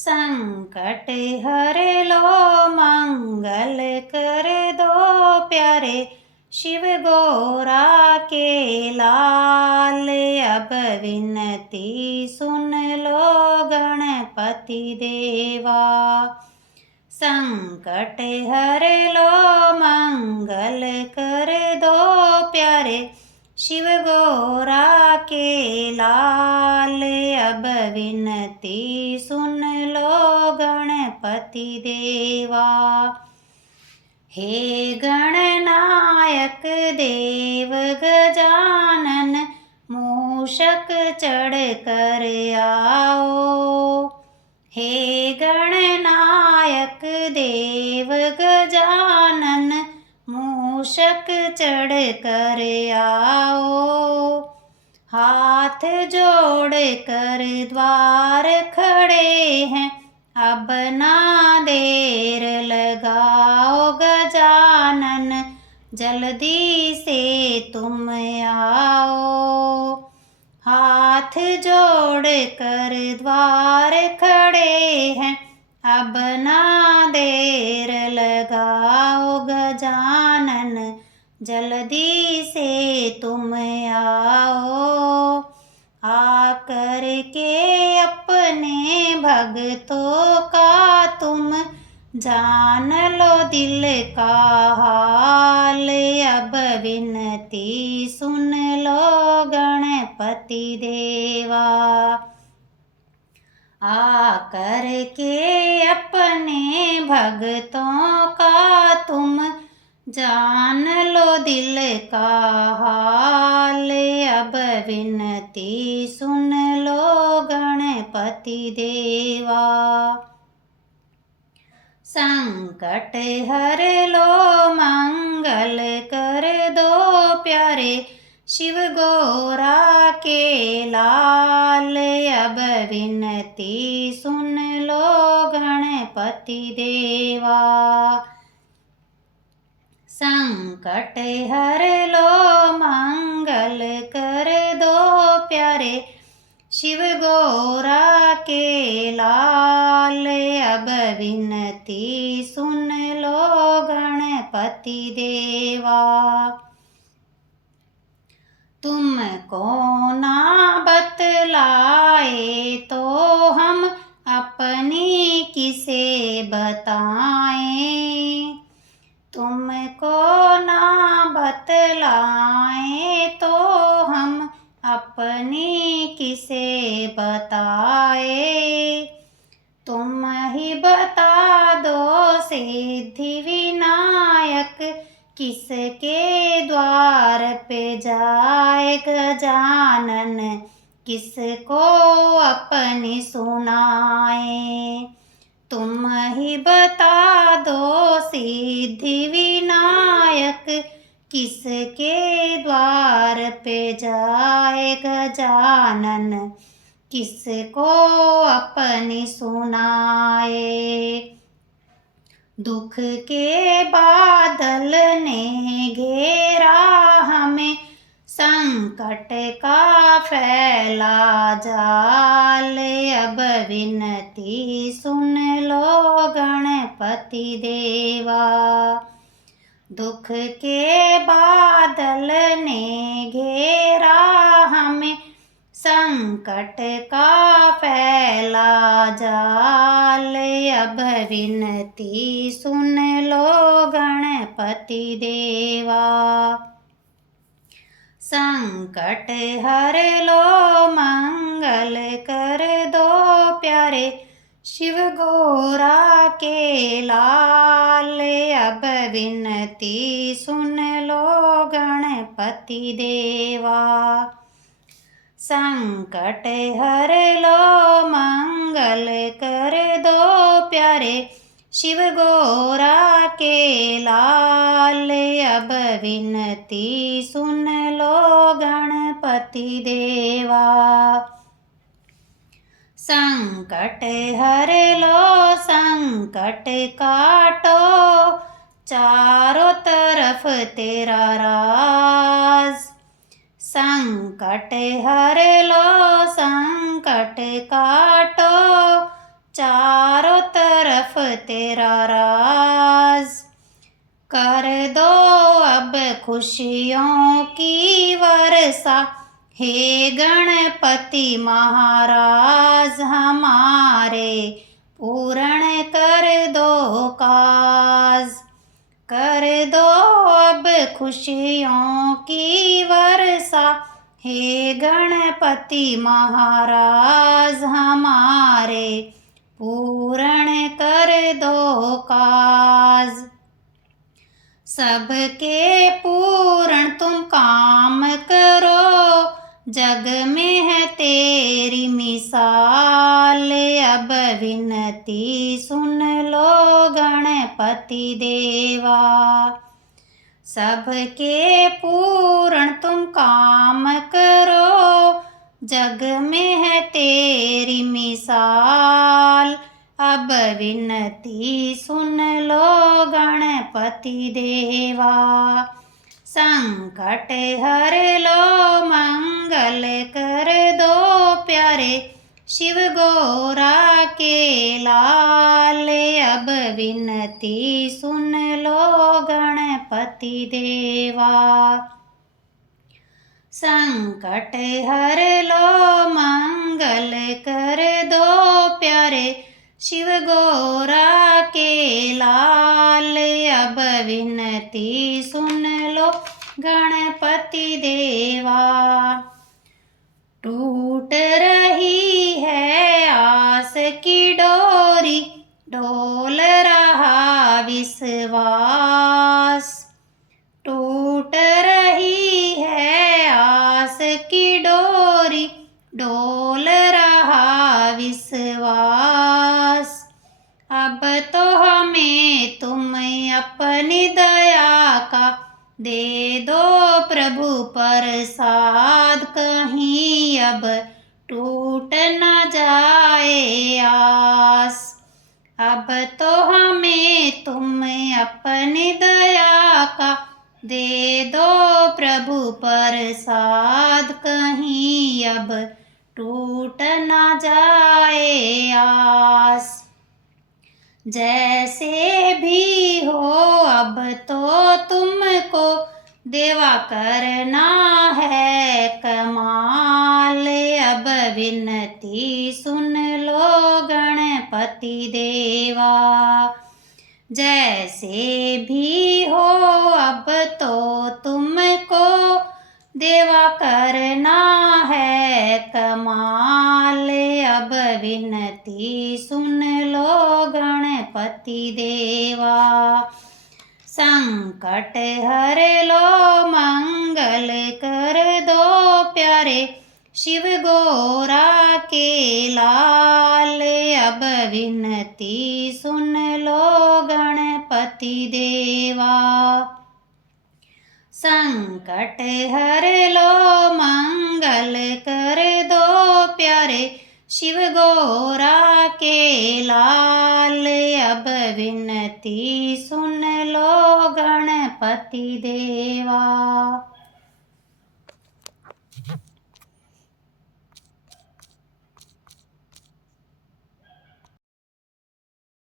संकट हर लो मंगल कर दो प्यारे, शिव गोरा के लाल। अब विनती सुन लो गणपति देवा। संकट हर लो मंगल कर दो प्यारे, शिव गोरा के लाल। अब विनती सुन लो गणपति देवा। हे गणनायक देव गजानन, मूषक चढ़ कर आओ। हे गणनायक देव गजानन, मूषक चढ़ कर आओ। हाथ जोड़ कर द्वार खड़े हैं, अब ना देर लगाओ गजानन, जल्दी से तुम आओ। हाथ जोड़ कर द्वार खड़े हैं, अब ना देर लगाओ गजानन, जल्दी से तुम आओ। आकर के अपने भक्तों का तुम जान लो दिल का हाल। अब विनती सुन लो गणपति देवा। आकर के अपने भक्तों का तुम जान लो दिल का हाल। अब विनती सुन लो गणपति देवा। संकट हर लो मंगल कर दो प्यारे, शिव गोरा के लाल। अब विनती सुन लो गणपति देवा। संकट हर लो मंगल कर दो प्यारे, शिव गोरा के लाल। अब विनती सुन लो गणपति देवा। तुमको ना बतलाए तो हम अपनी किसे बताएं। तुमको ना बतलाए तो हम अपनी किसे बताए। तुम ही बता दो सिद्धि विनायक, किसके द्वार पे जाए गजानन, किसको अपनी सुनाए। तुम ही बता दो सिद्धि विनायक, किसके द्वार पे जाए गजानन, किसको अपनी सुनाए। दुख के बादल ने घेरा हमें, संकट का फैला जाल। अब विनती सुन लो गणपति देवा। दुख के बादल ने घेरा हमें, संकट का फैला जाल। अब विनती सुन लो गणपति देवा। संकट हर लो मंगल कर दो प्यारे, शिव गोरा के लाल। अब विनती सुन लो गणपति देवा। संकट हर लो मंगल कर दो प्यारे, शिव गोरा के लाल। अब विनती सुन लो गणपति देवा। संकट हर लो संकट काटो, चारों तरफ तेरा राज। संकट हर लो संकट काटो, चारों तरफ तेरा राज। कर दो अब खुशियों की वर्षा, हे गणपति महाराज हमारे, पूर्ण कर दो काज। कर दो अब खुशियों की वर्षा, हे गणपति महाराज हमारे, पूर्ण कर दो काज। सबके पूर्ण तुम काम करो, जग में है तेरी मिसाल। अब विनती सुन लो गणपति देवा। सबके पूर्ण तुम काम करो, जग में है तेरी मिसाल। अब विनती सुन लो गणपति देवा। संकट हर लो मंगल कर दो प्यारे, शिव गौरा के लाल। अब विनती सुन लो गणपति देवा। संकट हर लो मंगल कर दो प्यारे, शिव गौरा के लाल। अब विनती सुन लो गणपति देवा। टूट रही है आस की डोरी, डोल रहा विश्वास। टूट रही है आस की डोरी, डोल रहा विश्वास। अब तो हमें तुम अपनी दया का दे दो प्रभु प्रसाद, कहीं अब टूट न जाए आस। अब तो हमें तुम अपनी दया का दे दो प्रभु प्रसाद, कहीं अब टूट न जाए आस। जैसे भी हो अब तो तुमको देवा करना है कमाल। अब विनती सुन लो गणपति देवा। जैसे भी हो अब तो तुमको देवा करना है कमाल। अब विनती सुन लो गणपति देवा। संकट हर लो मंगल कर दो प्यारे, शिव गौरा के लाल। अब विनती सुन लो गणपति देवा। संकट हर लो मंगल कर दो प्यारे, शिव गौरा के लाल। अब विनती सुन लो गणपति देवा।